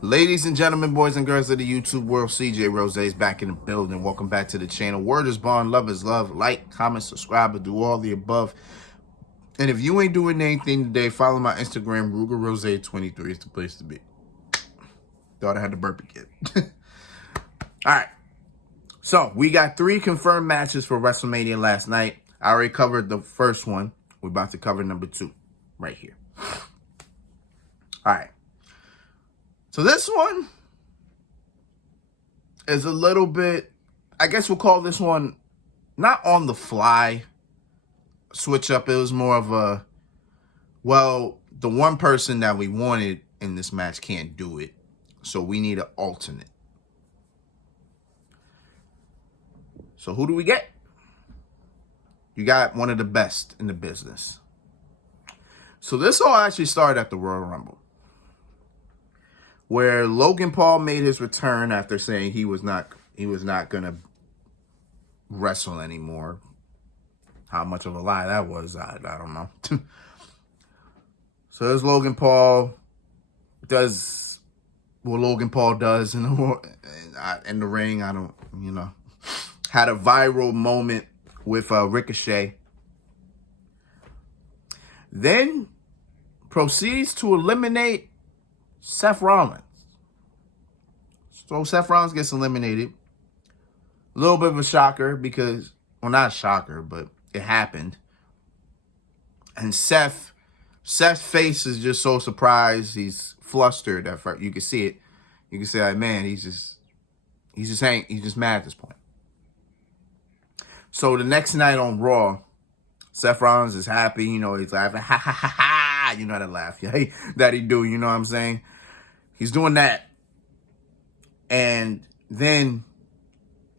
Ladies and gentlemen, boys and girls of the YouTube world, CJ Rose is back in the building. Welcome back to the channel. Word is bond, love is love. Like, comment, subscribe, and do all the above. And if you ain't doing anything today, follow my Instagram, RugerRose23 is the place to be. Thought I had to burp again. All right. So, we got 3 confirmed matches for Wrestlemania last night. I already covered the first one. We're about to cover number 2 right here. All right. So this one is a little bit, I guess we'll call this one not on the fly switch up. It was more of a, well, the one person that we wanted in this match can't do it, so we need an alternate. So who do we get? You got one of the best in the business. So this all actually started at the Royal Rumble, where Logan Paul made his return after saying he was not gonna wrestle anymore. How much of a lie that was, I don't know. So there's Logan Paul does what Logan Paul does in the ring. I don't, had a viral moment with Ricochet. Then proceeds to eliminate Seth Rollins. So Seth Rollins gets eliminated. A little bit of a shocker because, well, not a shocker, but it happened. And Seth's face is just so surprised. He's flustered at first. You can see it. You can say, like, man, he's just mad at this point. So the next night on Raw, Seth Rollins is happy. He's laughing. Ha, ha, ha, ha. You know that laugh, yeah, that he do. You know what I'm saying? He's doing that. And then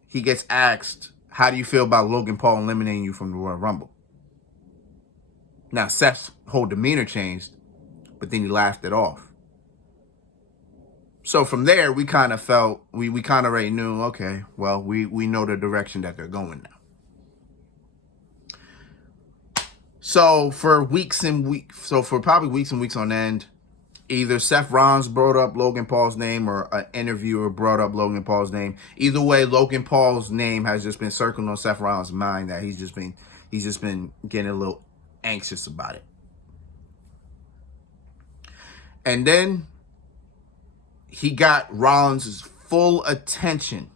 he gets asked, how do you feel about Logan Paul eliminating you from the Royal Rumble? Now, Seth's whole demeanor changed, but then he laughed it off. So from there, we kind of felt, we kind of already knew, okay, well, we know the direction that they're going now. So for probably weeks and weeks on end, either Seth Rollins brought up Logan Paul's name or an interviewer brought up Logan Paul's name. Either way, Logan Paul's name has just been circling on Seth Rollins' mind that he's just been getting a little anxious about it. And then he got Rollins' full attention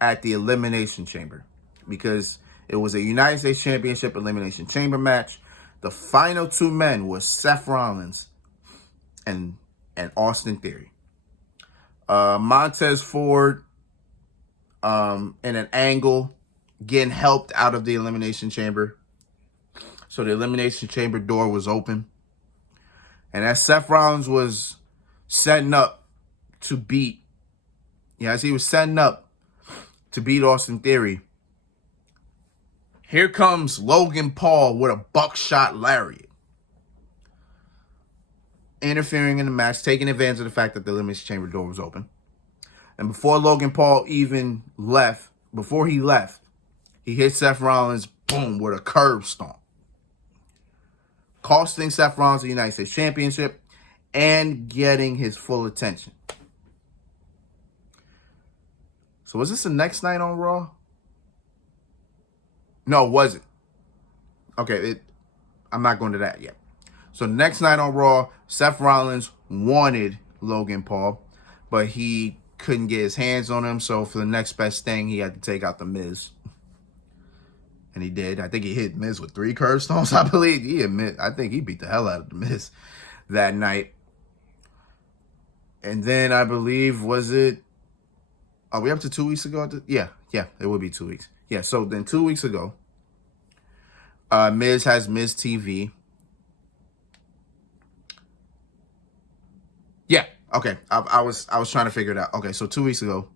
at the Elimination Chamber because it was a United States Championship Elimination Chamber match. The final 2 men was Seth Rollins and Austin Theory. Montez Ford in an angle getting helped out of the Elimination Chamber. So the Elimination Chamber door was open. And as Seth Rollins was setting up to beat, as he was setting up to beat Austin Theory, here comes Logan Paul with a buckshot lariat, interfering in the match, taking advantage of the fact that the Elimination Chamber door was open. And before Logan Paul even left, he hit Seth Rollins, boom, with a curb stomp, costing Seth Rollins the United States Championship and getting his full attention. So was this the next night on Raw? No, it wasn't. Okay, I'm not going to that yet. So next night on Raw, Seth Rollins wanted Logan Paul, but he couldn't get his hands on him. So for the next best thing, he had to take out The Miz. And he did. I think he hit Miz with 3 curb stomps, I believe. I think he beat the hell out of The Miz that night. And then I believe, are we up to 2 weeks ago? Yeah, it would be 2 weeks. Yeah, so then 2 weeks ago, Miz has Miz TV. Yeah, okay. I was trying to figure it out. Okay, so 2 weeks ago,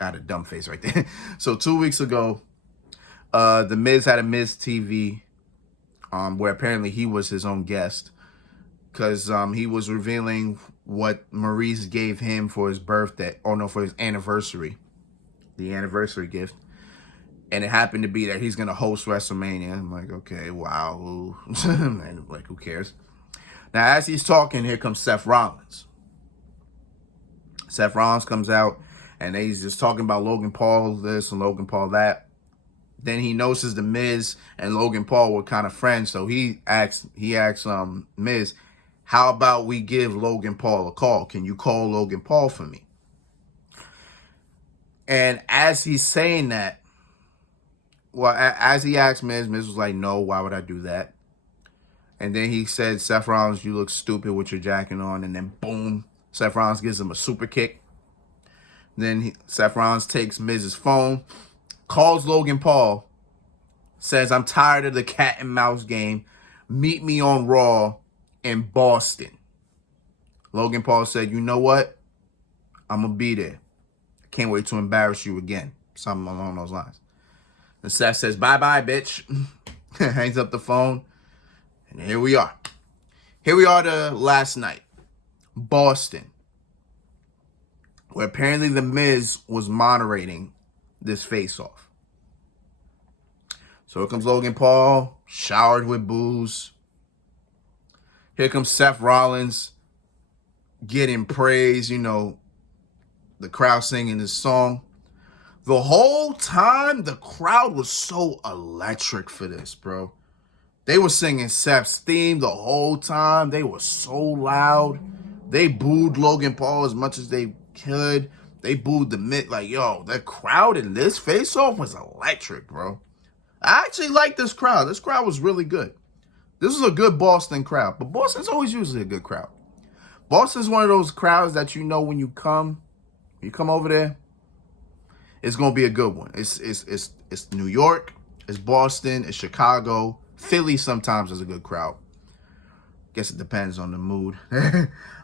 I had a dumb face right there. So 2 weeks ago, the Miz had a Miz TV, where apparently he was his own guest, because he was revealing what Maurice gave him for his birthday, for his anniversary, the anniversary gift. And it happened to be that he's going to host WrestleMania. I'm like, okay, wow. Like, who cares? Now, as he's talking, here comes Seth Rollins. Seth Rollins comes out, and he's just talking about Logan Paul this and Logan Paul that. Then he notices the Miz and Logan Paul were kind of friends, so he asks Miz, how about we give Logan Paul a call? Can you call Logan Paul for me? And as he's saying that, well, as he asked Miz was like, no, why would I do that? And then he said, Seth Rollins, you look stupid with your jacket on. And then boom, Seth Rollins gives him a super kick. Then Seth Rollins takes Miz's phone, calls Logan Paul, says, I'm tired of the cat and mouse game. Meet me on Raw in Boston. Logan Paul said, you know what? I'm going to be there. I can't wait to embarrass you again. Something along those lines. And Seth says, bye-bye, bitch. Hangs up the phone. And here we are. Here we are to last night. Boston. Where apparently the Miz was moderating this face-off. So here comes Logan Paul, showered with booze. Here comes Seth Rollins, getting praise, you know, the crowd singing his song. The whole time, the crowd was so electric for this, bro. They were singing Seth's theme the whole time. They were so loud. They booed Logan Paul as much as they could. They booed the Miz. Like, yo, the crowd in this face-off was electric, bro. I actually like this crowd. This crowd was really good. This was a good Boston crowd. But Boston's always usually a good crowd. Boston's one of those crowds that you know when you come over there, it's going to be a good one. It's New York, it's Boston, it's Chicago. Philly sometimes is a good crowd. Guess it depends on the mood.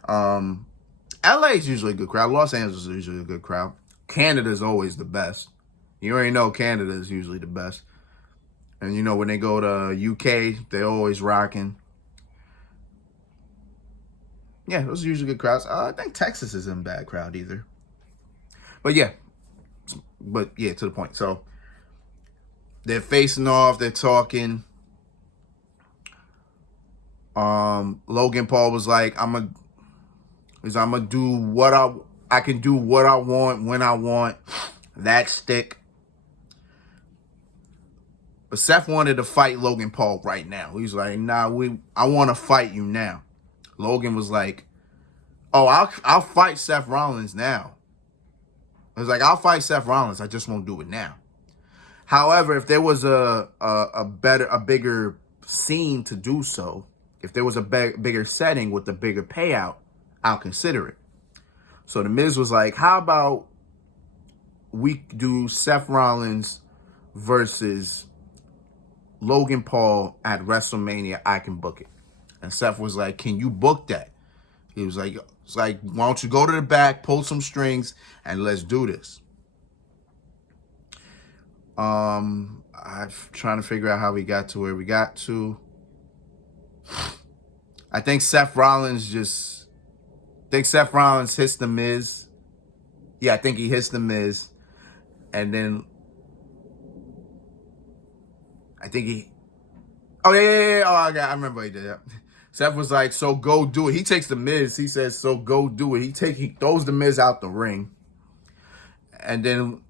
LA is usually a good crowd. Los Angeles is usually a good crowd. Canada is always the best. You already know Canada is usually the best. And you know when they go to UK, they're always rocking. Yeah, those are usually good crowds. I think Texas isn't a bad crowd either. But yeah, to the point. So they're facing off. They're talking. Logan Paul was like, I'm gonna do what I can do what I want when I want. That stick. But Seth wanted to fight Logan Paul right now. He's like, nah, I want to fight you now. Logan was like, oh, I'll fight Seth Rollins now. I was like, I'll fight Seth Rollins. I just won't do it now. However, if there was a bigger scene to do so, if there was a bigger setting with a bigger payout, I'll consider it. So the Miz was like, how about we do Seth Rollins versus Logan Paul at WrestleMania? I can book it. And Seth was like, can you book that? He was like, why don't you go to the back, pull some strings, and let's do this. I'm trying to figure out how we got to where we got to. I think Seth Rollins hits the Miz. Yeah, I think he hits the Miz. And then I think he... Oh, yeah. Oh, I remember he did that. Seth was like, so go do it. He takes the Miz. He says, so go do it. He throws the Miz out the ring. And then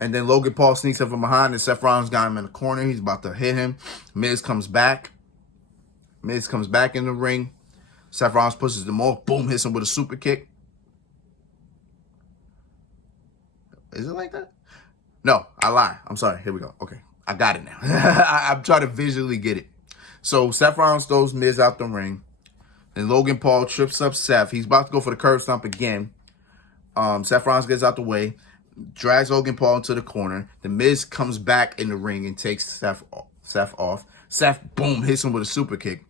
Logan Paul sneaks up from behind, and Seth Rollins got him in the corner. He's about to hit him. Miz comes back. Miz comes back in the ring. Seth Rollins pushes him off. Boom, hits him with a super kick. Is it like that? No, I lie. I'm sorry. Here we go. Okay, I got it now. I'm trying to visually get it. So Seth Rollins throws Miz out the ring. Then Logan Paul trips up Seth. He's about to go for the curb stomp again. Seth Rollins gets out the way, drags Logan Paul into the corner. The Miz comes back in the ring and takes Seth off. Seth, boom, hits him with a super kick.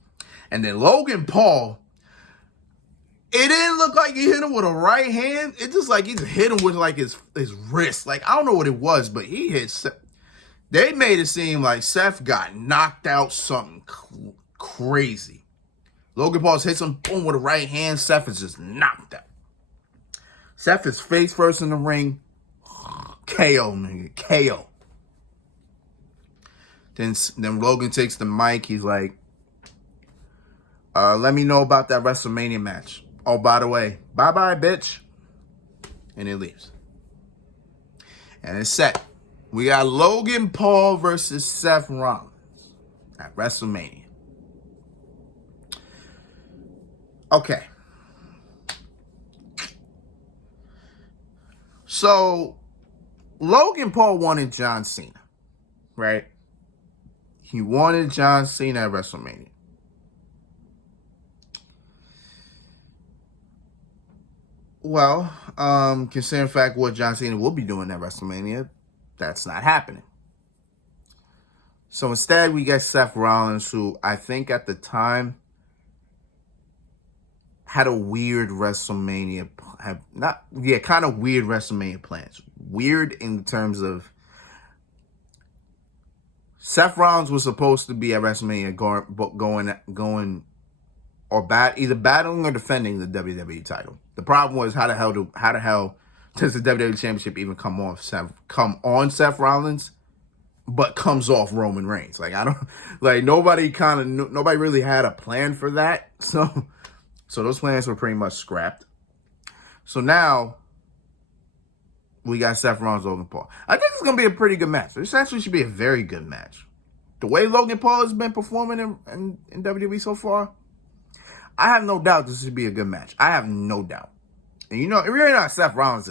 And then Logan Paul, it didn't look like he hit him with a right hand. It just like he just hit him with like his wrist. Like, I don't know what it was, but he hit Seth. They made it seem like Seth got knocked out something crazy. Logan Paul hits him, boom, with a right hand. Seth is just knocked out. Seth is face first in the ring. KO, nigga. KO. Then Logan takes the mic. He's like, let me know about that WrestleMania match. Oh, by the way, bye-bye, bitch. And it leaves. And it's set. We got Logan Paul versus Seth Rollins at WrestleMania. Okay. So, Logan Paul wanted John Cena, right? He wanted John Cena at WrestleMania. Well, considering the fact what John Cena will be doing at WrestleMania, that's not happening. So instead, we get Seth Rollins, who I think at the time had a weird WrestleMania, kind of weird WrestleMania plans. Weird in terms of Seth Rollins was supposed to be at WrestleMania going either battling or defending the WWE title. The problem was how the hell does the WWE Championship even come on Seth Rollins, but comes off Roman Reigns? Like nobody really had a plan for that. So those plans were pretty much scrapped. So now we got Seth Rollins, Logan Paul. I think it's going to be a pretty good match. This actually should be a very good match. The way Logan Paul has been performing in WWE so far, I have no doubt this should be a good match. I have no doubt. And you know, if you're not Seth Rollins,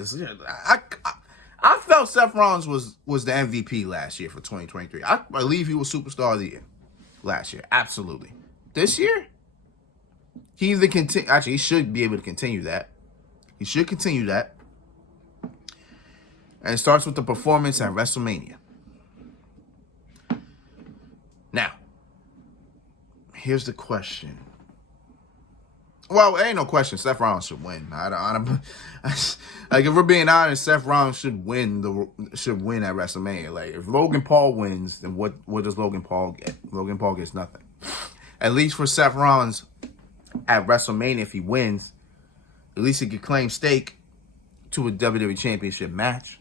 I felt Seth Rollins was the MVP last year for 2023. I believe he was Superstar of the Year last year. Absolutely. This year, he should be able to continue that. He should continue that. And it starts with the performance at WrestleMania. Now, here's the question. Well, it ain't no question. Seth Rollins should win. Like, if we're being honest, Seth Rollins should win at WrestleMania. Like, if Logan Paul wins, then what does Logan Paul get? Logan Paul gets nothing. At least for Seth Rollins at WrestleMania, if he wins, at least he could claim stake to a WWE Championship match.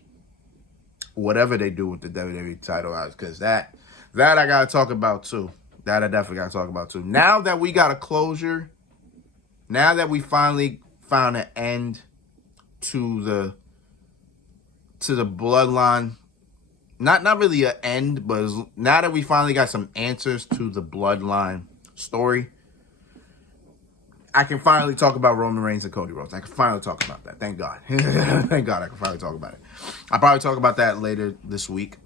Whatever they do with the WWE title, because that I gotta talk about too. That I definitely gotta talk about too. Now that we got a closure, now that we finally found an end to the bloodline, not really an end, but now that we finally got some answers to the bloodline story, I can finally talk about Roman Reigns and Cody Rhodes. I can finally talk about that. Thank God. Thank God I can finally talk about it. I'll probably talk about that later this week.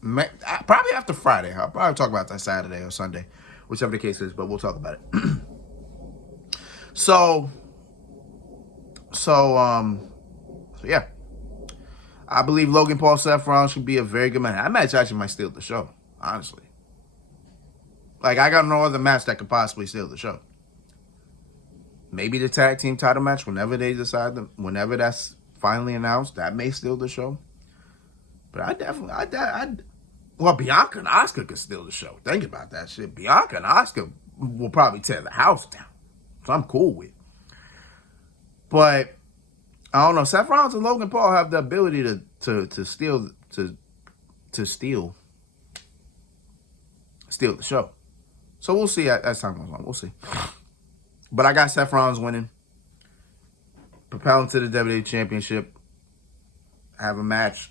Probably after Friday. I'll probably talk about that Saturday or Sunday, whichever the case is, but we'll talk about it. So yeah. I believe Logan Paul, Seth Rollins should be a very good match. That match actually might steal the show, honestly. Like, I got no other match that could possibly steal the show. Maybe the tag team title match, whenever they decide whenever that's finally announced, that may steal the show. But well, Bianca and Asuka could steal the show. Think about that shit. Bianca and Asuka will probably tear the house down. So I'm cool with it. But I don't know. Seth Rollins and Logan Paul have the ability to steal the show. So we'll see as time goes on. We'll see. But I got Seth Rollins winning, propelling to the WWE Championship, have a match,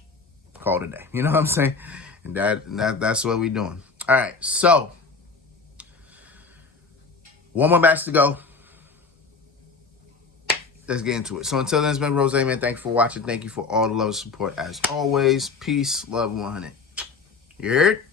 call it a day. You know what I'm saying? And that's what we're doing. All right, so one more match to go. Let's get into it. So until then, it's been Rose, man. Thank you for watching. Thank you for all the love and support as always. Peace, love, 100. You heard?